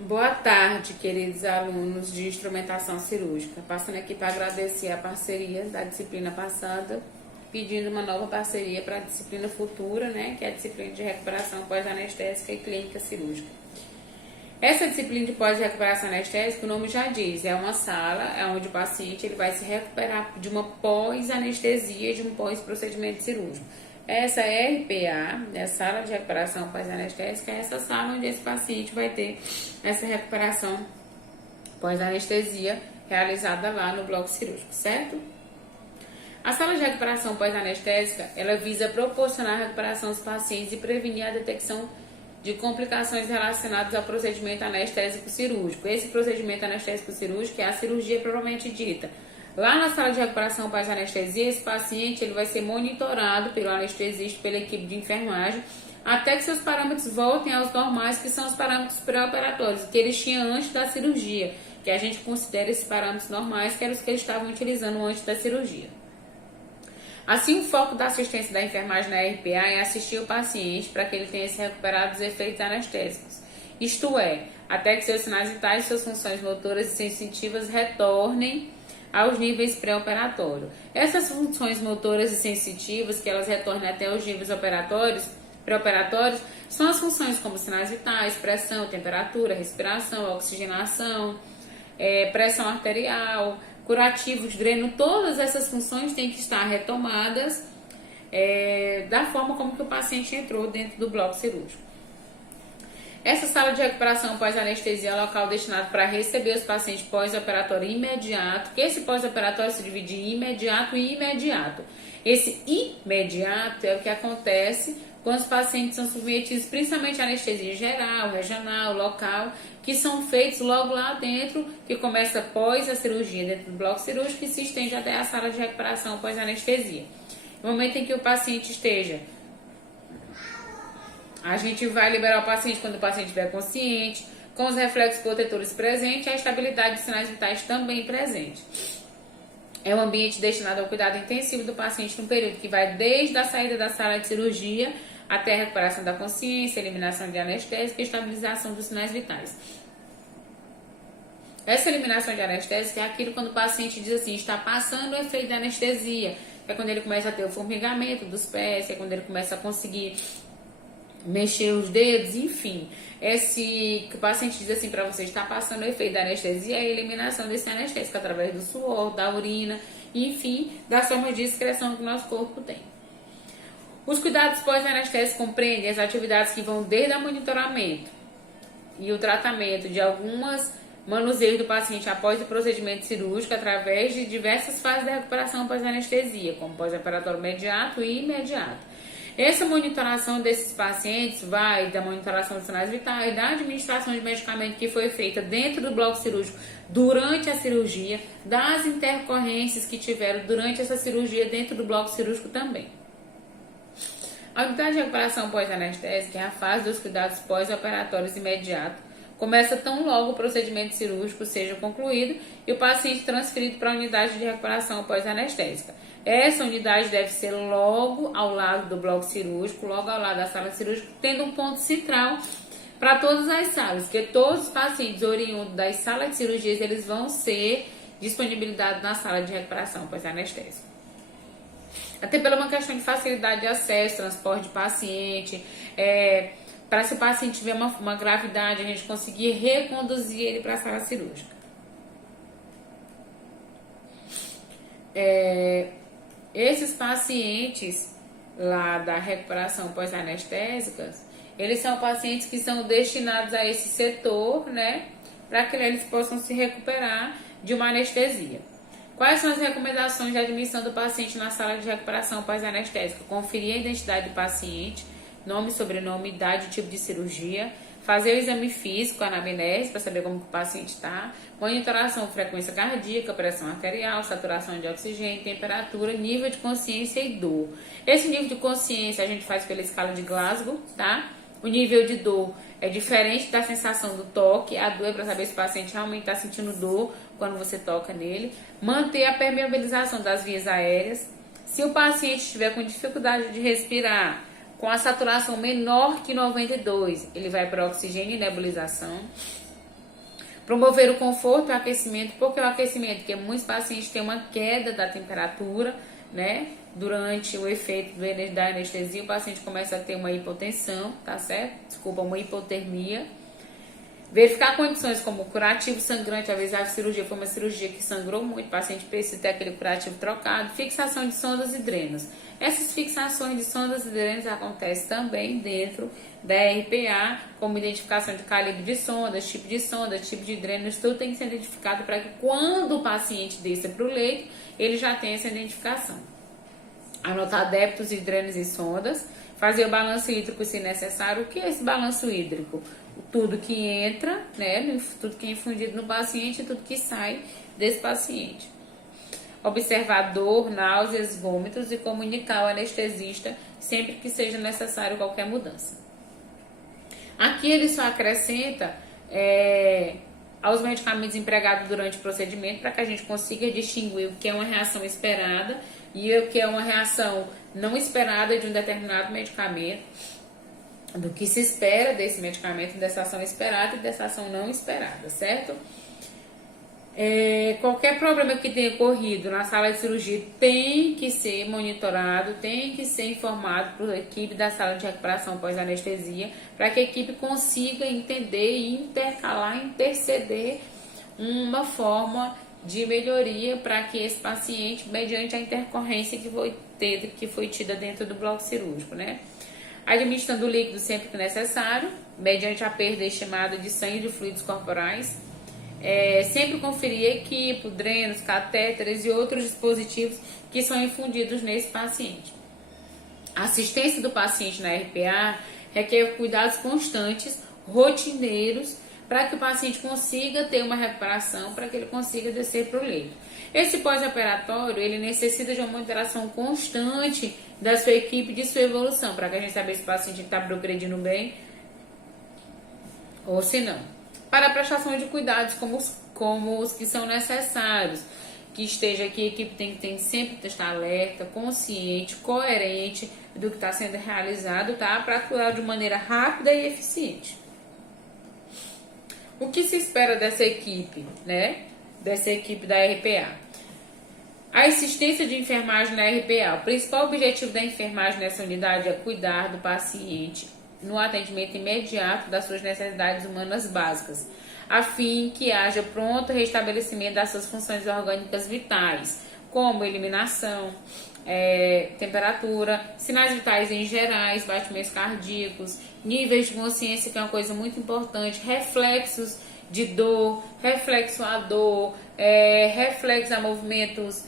Boa tarde, queridos alunos de instrumentação cirúrgica. Passando aqui para agradecer a parceria da disciplina passada, pedindo uma nova parceria para a disciplina futura, né, que é a disciplina de recuperação pós-anestésica e clínica cirúrgica. Essa disciplina de pós-recuperação anestésica, o nome já diz, é uma sala onde o paciente ele vai se recuperar de uma pós-anestesia, de um pós-procedimento cirúrgico. Essa é a RPA, né, Sala de Recuperação Pós-Anestésica, é essa sala onde esse paciente vai ter essa recuperação pós-anestesia realizada lá no bloco cirúrgico, certo? A sala de recuperação pós-anestésica, ela visa proporcionar a recuperação dos pacientes e prevenir a detecção de complicações relacionadas ao procedimento anestésico cirúrgico. Esse procedimento anestésico cirúrgico é a cirurgia propriamente dita. Lá na sala de recuperação pós-anestesia, esse paciente ele vai ser monitorado pelo anestesista, pela equipe de enfermagem, até que seus parâmetros voltem aos normais, que são os parâmetros pré-operatórios, que eles tinham antes da cirurgia, que a gente considera esses parâmetros normais, que eram os que eles estavam utilizando antes da cirurgia. Assim, o foco da assistência da enfermagem na RPA é assistir o paciente para que ele tenha se recuperado dos efeitos anestésicos. Isto é, até que seus sinais vitais e suas funções motoras e sensitivas retornem aos níveis pré-operatórios. Essas funções motoras e sensitivas, que elas retornem até os níveis pré-operatórios, são as funções como sinais vitais, pressão, temperatura, respiração, oxigenação, pressão arterial, curativos, dreno. Todas essas funções têm que estar retomadas da forma como que o paciente entrou dentro do bloco cirúrgico. Essa sala de recuperação pós-anestesia é local destinado para receber os pacientes pós-operatório imediato, que esse pós-operatório se divide em imediato e imediato. Esse imediato é o que acontece quando os pacientes são submetidos principalmente à anestesia geral, regional, local, que são feitos logo lá dentro, que começa após a cirurgia dentro do bloco cirúrgico e se estende até a sala de recuperação pós-anestesia. No momento em que o paciente esteja, a gente vai liberar o paciente quando o paciente estiver consciente, com os reflexos protetores presentes e a estabilidade de sinais vitais também presente. É um ambiente destinado ao cuidado intensivo do paciente num período que vai desde a saída da sala de cirurgia até a recuperação da consciência, eliminação de anestésico e estabilização dos sinais vitais. Essa eliminação de anestésico é aquilo quando o paciente diz assim, está passando o efeito da anestesia. É quando ele começa a ter o formigamento dos pés, é quando ele começa a conseguir mexer os dedos, enfim. Que o paciente diz assim para você, está passando o efeito da anestesia, é a eliminação desse anestésico através do suor, da urina, enfim, das formas de excreção que o nosso corpo tem. Os cuidados pós-anestésico compreendem as atividades que vão desde o monitoramento e o tratamento de algumas manuseios do paciente após o procedimento cirúrgico através de diversas fases da recuperação pós-anestesia, como pós-operatório imediato e imediato. Essa monitoração desses pacientes vai da monitoração dos sinais vitais, da administração de medicamento que foi feita dentro do bloco cirúrgico durante a cirurgia, das intercorrências que tiveram durante essa cirurgia dentro do bloco cirúrgico também. A unidade de recuperação pós-anestésica é a fase dos cuidados pós-operatórios imediatos. Começa tão logo o procedimento cirúrgico seja concluído e o paciente transferido para a unidade de recuperação pós-anestésica. Essa unidade deve ser logo ao lado do bloco cirúrgico, logo ao lado da sala cirúrgica, tendo um ponto central para todas as salas, porque todos os pacientes oriundos das salas de cirurgias eles vão ser disponibilizados na sala de recuperação pós-anestésica. Até pela uma questão de facilidade de acesso, transporte de paciente, para se o paciente tiver uma gravidade, a gente conseguir reconduzir ele para a sala cirúrgica. Esses pacientes lá da recuperação pós-anestésica, eles são pacientes que são destinados a esse setor, né, para que eles possam se recuperar de uma anestesia. Quais são as recomendações de admissão do paciente na sala de recuperação pós-anestésica? Conferir a identidade do paciente, nome, sobrenome, idade, tipo de cirurgia, fazer o exame físico, anamnese, para saber como o paciente está, monitoração, frequência cardíaca, pressão arterial, saturação de oxigênio, temperatura, nível de consciência e dor. Esse nível de consciência a gente faz pela escala de Glasgow, tá? O nível de dor é diferente da sensação do toque, a dor é para saber se o paciente realmente está sentindo dor quando você toca nele. Manter a permeabilização das vias aéreas. Se o paciente estiver com dificuldade de respirar, com a saturação menor que 92, ele vai para oxigênio e nebulização. Promover o conforto e o aquecimento, porque o aquecimento, porque muitos pacientes têm uma queda da temperatura, né? Durante o efeito da anestesia, o paciente começa a ter uma hipotensão, tá certo? Desculpa, uma hipotermia. Verificar condições como curativo sangrante, às vezes a cirurgia foi uma cirurgia que sangrou muito, o paciente precisa ter aquele curativo trocado. Fixação de sondas e drenos. Essas fixações de sondas e drenos acontecem também dentro da RPA, como identificação de calibre de sondas, tipo de dreno, isso tudo tem que ser identificado para que quando o paciente desça para o leito, ele já tenha essa identificação. Anotar débitos de drenos e sondas, fazer o balanço hídrico se necessário. O que é esse balanço hídrico? Tudo que entra, né, tudo que é infundido no paciente e tudo que sai desse paciente. Observar dor, náuseas, vômitos e comunicar ao anestesista sempre que seja necessário qualquer mudança. Aqui ele só acrescenta aos medicamentos empregados durante o procedimento para que a gente consiga distinguir o que é uma reação esperada e o que é uma reação não esperada de um determinado medicamento, do que se espera desse medicamento, dessa ação esperada e dessa ação não esperada, certo? Qualquer problema que tenha ocorrido na sala de cirurgia tem que ser monitorado, tem que ser informado para a equipe da sala de recuperação pós-anestesia, para que a equipe consiga entender e intercalar, interceder uma forma de melhoria para que esse paciente, mediante a intercorrência que foi tida dentro do bloco cirúrgico, né? Administrando o líquido sempre que necessário, mediante a perda estimada de sangue e de fluidos corporais. Sempre conferir equipo, drenos, catéteres e outros dispositivos que são infundidos nesse paciente. A assistência do paciente na RPA requer cuidados constantes, rotineiros, para que o paciente consiga ter uma recuperação, para que ele consiga descer para o leito. Esse pós-operatório, ele necessita de uma monitoração constante da sua equipe, de sua evolução, para que a gente saiba se o paciente está progredindo bem ou se não. Para a prestação de cuidados como os que são necessários, que esteja aqui, a equipe tem que sempre estar alerta, consciente, coerente do que está sendo realizado, tá? Para atuar de maneira rápida e eficiente. O que se espera dessa equipe, né? Dessa equipe da RPA? A assistência de enfermagem na RPA. O principal objetivo da enfermagem nessa unidade é cuidar do paciente no atendimento imediato das suas necessidades humanas básicas, a fim que haja pronto restabelecimento das suas funções orgânicas vitais, como eliminação, temperatura, sinais vitais em gerais, batimentos cardíacos, níveis de consciência, que é uma coisa muito importante, reflexos de dor, reflexo à dor, reflexo a movimentos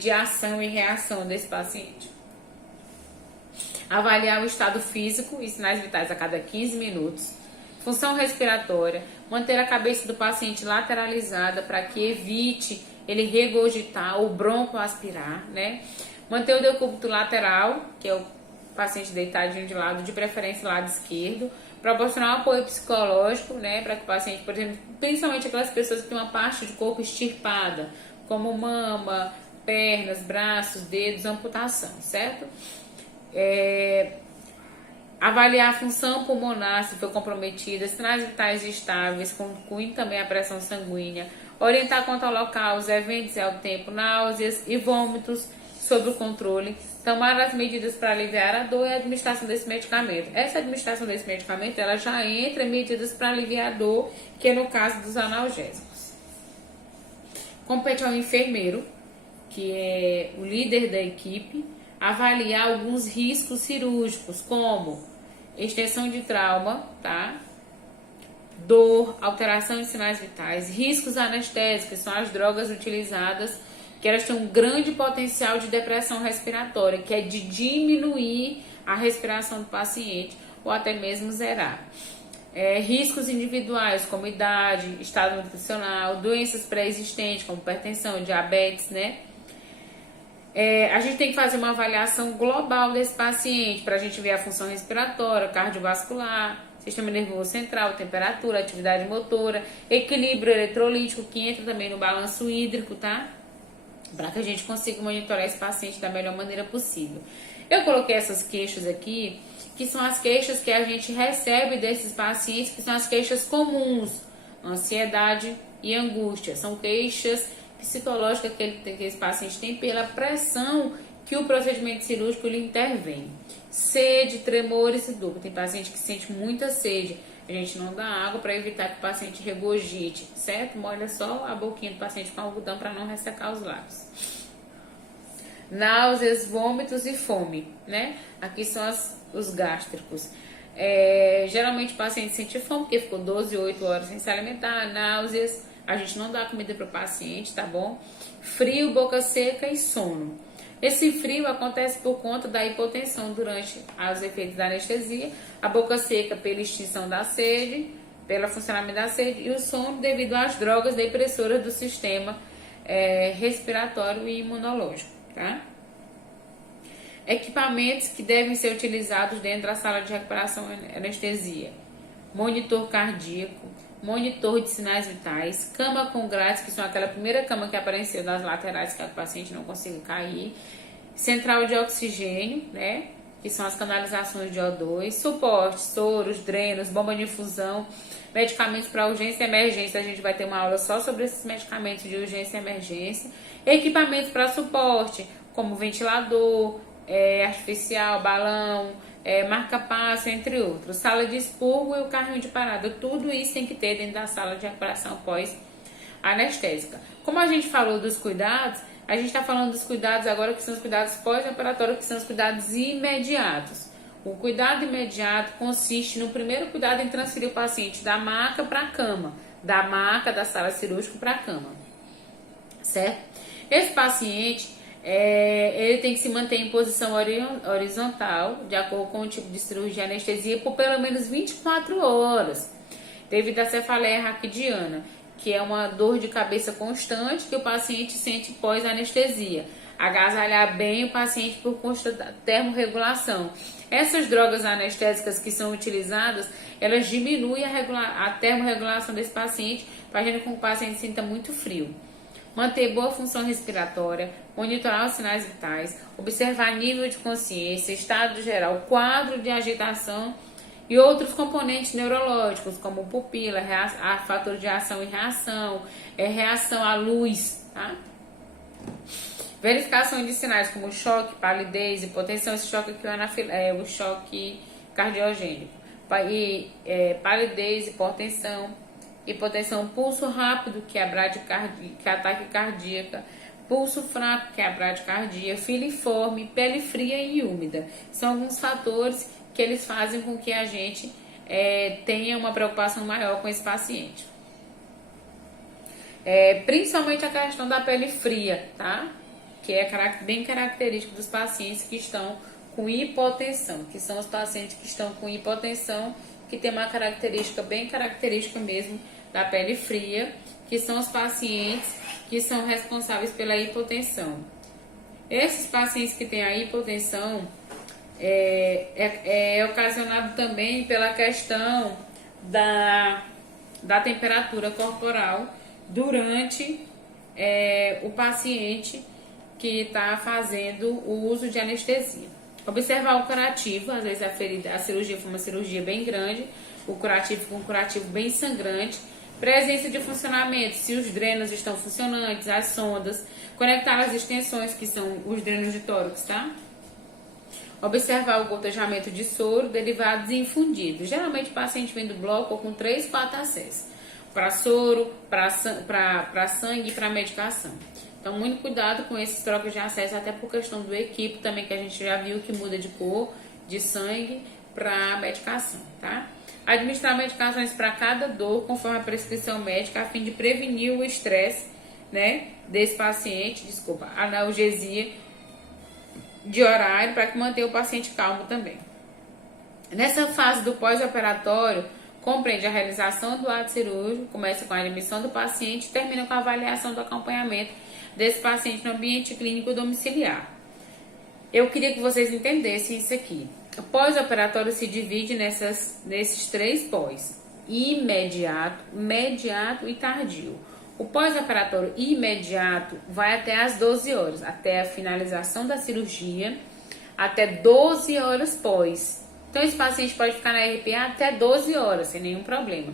de ação e reação desse paciente. Avaliar o estado físico e sinais vitais a cada 15 minutos. Função respiratória, manter a cabeça do paciente lateralizada para que evite ele regurgitar ou broncoaspirar, né? Manter o decúbito lateral, que é o paciente deitadinho de lado, de preferência lado esquerdo. Proporcionar um apoio psicológico, né? Para que o paciente, por exemplo, principalmente aquelas pessoas que têm uma parte de corpo extirpada, como mama, pernas, braços, dedos, amputação, certo? Avaliar a função pulmonar, se for comprometida, sinais vitais estáveis, incluindo também a pressão sanguínea, orientar quanto ao local, os eventos e ao tempo, náuseas e vômitos sob o controle, tomar as medidas para aliviar a dor e a administração desse medicamento. Essa administração desse medicamento, ela já entra em medidas para aliviar a dor, que é no caso dos analgésicos. Compete ao enfermeiro, que é o líder da equipe, avaliar alguns riscos cirúrgicos, como extensão de trauma, tá? Dor, alteração de sinais vitais, riscos anestésicos, que são as drogas utilizadas, que elas têm um grande potencial de depressão respiratória, que é de diminuir a respiração do paciente ou até mesmo zerar. Riscos individuais, como idade, estado nutricional, doenças pré-existentes, como hipertensão, diabetes, né? A gente tem que fazer uma avaliação global desse paciente para a gente ver a função respiratória, cardiovascular, sistema nervoso central, temperatura, atividade motora, equilíbrio eletrolítico, que entra também no balanço hídrico, tá? Para que a gente consiga monitorar esse paciente da melhor maneira possível. Eu coloquei essas queixas aqui, que são as queixas que a gente recebe desses pacientes, que são as queixas comuns, ansiedade e angústia. São queixas psicológicas que esse paciente tem pela pressão que o procedimento cirúrgico lhe intervém. Sede, tremores e dor. Tem paciente que sente muita sede. A gente não dá água para evitar que o paciente regurgite, certo? Molha só a boquinha do paciente com algodão para não ressecar os lábios. Náuseas, vômitos e fome, né? Aqui são os gástricos. Geralmente o paciente sente fome porque ficou 12, 8 horas sem se alimentar. Náuseas, a gente não dá comida para o paciente, tá bom? Frio, boca seca e sono. Esse frio acontece por conta da hipotensão durante os efeitos da anestesia, a boca seca pela extinção da sede, pelo funcionamento da sede, e o sono devido às drogas depressoras do sistema respiratório e imunológico, tá? Equipamentos que devem ser utilizados dentro da sala de recuperação e anestesia: monitor cardíaco, monitor de sinais vitais, cama com grades, que são aquela primeira cama que apareceu das laterais, que o paciente não consiga cair, central de oxigênio, né, que são as canalizações de O2, suporte, soros, drenos, bomba de infusão, medicamentos para urgência e emergência. A gente vai ter uma aula só sobre esses medicamentos de urgência e emergência. Equipamentos para suporte, como ventilador artificial, balão, marca-passo, entre outros. Sala de expurgo e o carrinho de parada. Tudo isso tem que ter dentro da sala de recuperação pós-anestésica. Como a gente falou dos cuidados, a gente está falando dos cuidados agora que são os cuidados pós-operatórios, que são os cuidados imediatos. O cuidado imediato consiste no primeiro cuidado em transferir o paciente da maca para a cama, da maca da sala cirúrgica para a cama, certo? Esse paciente ele tem que se manter em posição horizontal, de acordo com o tipo de cirurgia e anestesia, por pelo menos 24 horas, devido à cefaleia raquidiana, que é uma dor de cabeça constante que o paciente sente pós-anestesia. Agasalhar bem o paciente por conta da termorregulação. Essas drogas anestésicas que são utilizadas, elas diminuem a termorregulação desse paciente, fazendo com que o paciente sinta muito frio. Manter boa função respiratória, monitorar os sinais vitais, observar nível de consciência, estado geral, quadro de agitação e outros componentes neurológicos, como pupila, fator de ação e reação, reação à luz, tá? Verificação de sinais como choque, palidez, hipotensão. Esse choque aqui é o choque cardiogênico. Palidez, hipotensão, pulso rápido, que é a ataque cardíaca, pulso fraco, que é a bradicardia, filiforme, pele fria e úmida. São alguns fatores que eles fazem com que a gente tenha uma preocupação maior com esse paciente. Principalmente a questão da pele fria, tá? Que é bem característico dos pacientes que estão com hipotensão, que são os pacientes que estão com hipotensão, que tem uma característica bem característica mesmo da pele fria, que são os pacientes que são responsáveis pela hipotensão. Esses pacientes que têm a hipotensão é ocasionado também pela questão da temperatura corporal durante o paciente que está fazendo o uso de anestesia. Observar o curativo, às vezes a cirurgia foi uma cirurgia bem grande, o curativo com um curativo bem sangrante, presença de funcionamento, se os drenos estão funcionantes, as sondas, conectar as extensões, que são os drenos de tórax, tá? Observar o gotejamento de soro, derivados e infundidos. Geralmente o paciente vem do bloco com 3, 4 acessos, para soro, para sangue e para medicação. Então, muito cuidado com esses trocas de acesso, até por questão do equipo também, que a gente já viu que muda de cor, de sangue para medicação, tá? Administrar medicações para cada dor, conforme a prescrição médica, a fim de prevenir o estresse, né, desse paciente, analgesia de horário, para que mantenha o paciente calmo também. Nessa fase do pós-operatório, compreende a realização do ato cirúrgico, começa com a admissão do paciente e termina com a avaliação do acompanhamento desse paciente no ambiente clínico domiciliar. Eu queria que vocês entendessem isso aqui. O pós-operatório se divide nesses 3 pós: imediato, mediato e tardio. O pós-operatório imediato vai até as 12 horas, até a finalização da cirurgia, até 12 horas pós. Então, esse paciente pode ficar na RPA até 12 horas, sem nenhum problema.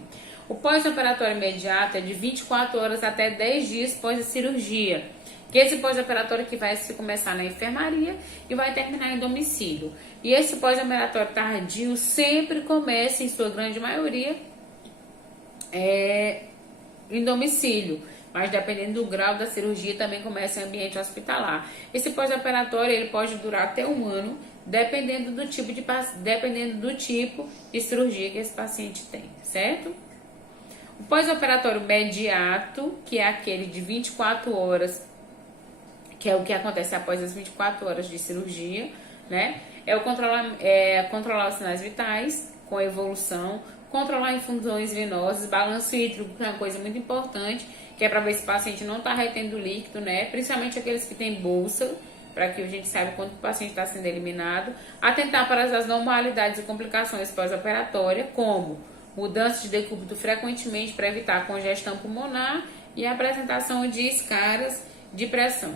O pós-operatório imediato é de 24 horas até 10 dias pós a cirurgia. Que esse pós-operatório que vai se começar na enfermaria e vai terminar em domicílio. E esse pós-operatório tardio sempre começa, em sua grande maioria, em domicílio. Mas dependendo do grau da cirurgia, também começa em ambiente hospitalar. Esse pós-operatório ele pode durar até 1 ano, dependendo do tipo de cirurgia que esse paciente tem, certo? O pós-operatório imediato, que é aquele de 24 horas, que é o que acontece após as 24 horas de cirurgia, né? Controlar os sinais vitais com evolução, controlar infusões venosas, balanço hídrico, que é uma coisa muito importante, que é para ver se o paciente não está retendo líquido, né? Principalmente aqueles que têm bolsa, para que a gente saiba quanto o paciente está sendo eliminado. Atentar para as anormalidades e complicações pós-operatórias, como mudança de decúbito frequentemente para evitar congestão pulmonar e a apresentação de escaras de pressão.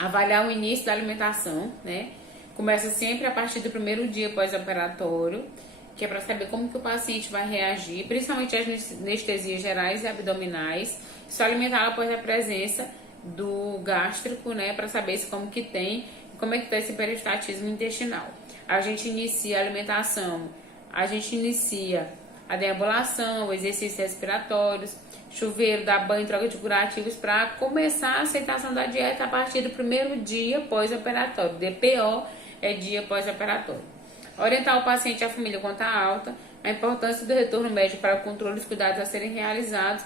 Avaliar o início da alimentação, né? Começa sempre a partir do primeiro dia pós-operatório, que é para saber como que o paciente vai reagir, principalmente as anestesias gerais e abdominais. Só alimentar após a presença do gástrico, né? Para saber como que tem, como é que está esse peristatismo intestinal. A gente inicia a alimentação, a gente inicia a deambulação, exercícios respiratórios, chuveiro, dar banho, troca de curativos para começar a aceitação da dieta a partir do primeiro dia pós-operatório. DPO é dia pós-operatório. Orientar o paciente e a família quanto à alta, a importância do retorno médico para o controle dos cuidados a serem realizados.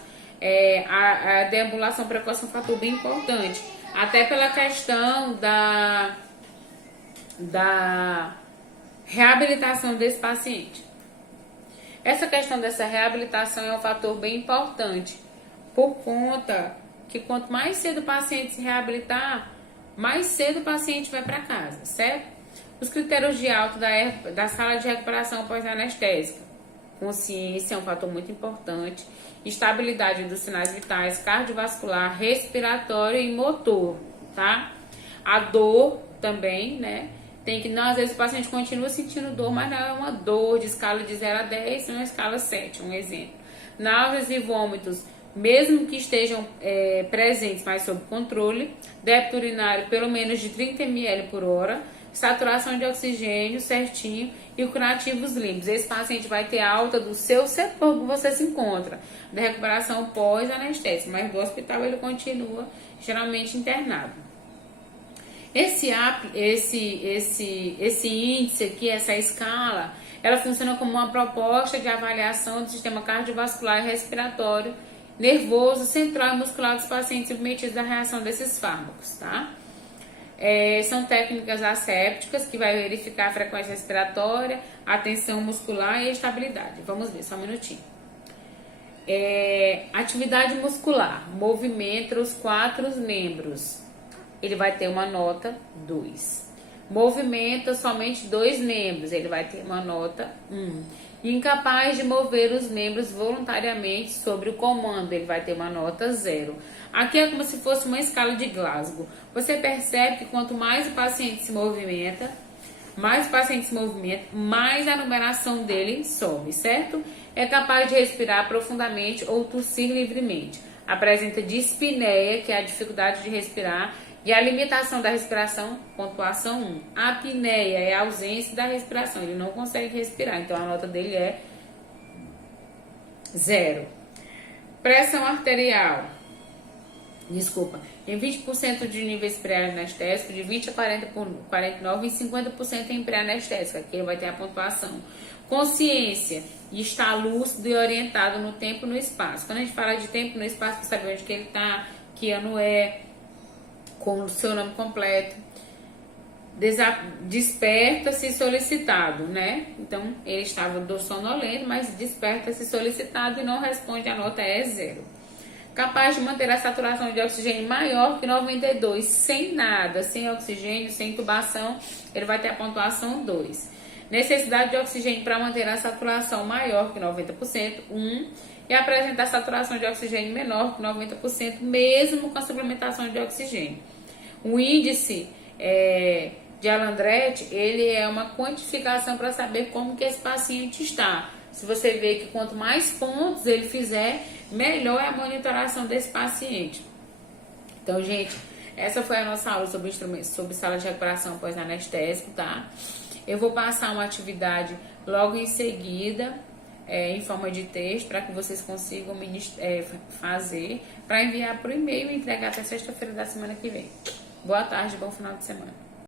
A deambulação precoce é um fator bem importante, até pela questão da reabilitação desse paciente. Essa questão dessa reabilitação é um fator bem importante, por conta que quanto mais cedo o paciente se reabilitar, mais cedo o paciente vai para casa, certo? Os critérios de alta da sala de recuperação pós-anestésica. Consciência é um fator muito importante, estabilidade dos sinais vitais, cardiovascular, respiratório e motor, tá? A dor também, né? Às vezes o paciente continua sentindo dor, mas não é uma dor de escala de 0 a 10, é uma escala 7, um exemplo. Náuseas e vômitos, mesmo que estejam presentes, mas sob controle. Débito urinário pelo menos de 30 ml por hora. Saturação de oxigênio certinho e curativos limpos. Esse paciente vai ter alta do seu setor que você se encontra, da recuperação pós-anestésica, mas do hospital ele continua geralmente internado. Esse índice aqui, essa escala, ela funciona como uma proposta de avaliação do sistema cardiovascular e respiratório, nervoso, central e muscular dos pacientes submetidos à reação desses fármacos, tá? São técnicas assépticas que vai verificar a frequência respiratória, a tensão muscular e a estabilidade. Vamos ver, só um minutinho. Atividade muscular, movimenta os 4 membros. Ele vai ter uma nota 2. Movimenta somente 2 membros, ele vai ter uma nota 1. Incapaz de mover os membros voluntariamente sobre o comando, ele vai ter uma nota 0. Aqui é como se fosse uma escala de Glasgow. Você percebe que quanto mais o paciente se movimenta, mais a numeração dele sobe, certo? É capaz de respirar profundamente ou tossir livremente. Apresenta dispneia, que é a dificuldade de respirar, e a limitação da respiração, pontuação 1. A apneia é a ausência da respiração, ele não consegue respirar, então a nota dele é 0. Pressão arterial, em 20% de níveis pré-anestésicos, de 20 a 49, em 50% em pré-anestésico, aqui ele vai ter a pontuação. Consciência, está lúcido e orientado no tempo e no espaço. Quando a gente fala de tempo e no espaço, para saber onde que ele está, que ano é, com o seu nome completo. Desperta-se solicitado, né? Então, ele estava sonolento, mas desperta-se solicitado e não responde, a nota é 0. Capaz de manter a saturação de oxigênio maior que 92, sem nada, sem oxigênio, sem intubação, ele vai ter a pontuação 2. Necessidade de oxigênio para manter a saturação maior que 90%, 1. E apresentar saturação de oxigênio menor que 90%, mesmo com a suplementação de oxigênio. O índice de Alandretti, ele é uma quantificação para saber como que esse paciente está. Se você vê que quanto mais pontos ele fizer, melhor é a monitoração desse paciente. Então, gente, essa foi a nossa aula sobre instrumentos, sobre sala de recuperação pós-anestésico, tá? Eu vou passar uma atividade logo em seguida, em forma de texto, para que vocês consigam fazer, para enviar por e-mail e entregar até sexta-feira da semana que vem. Boa tarde, bom final de semana.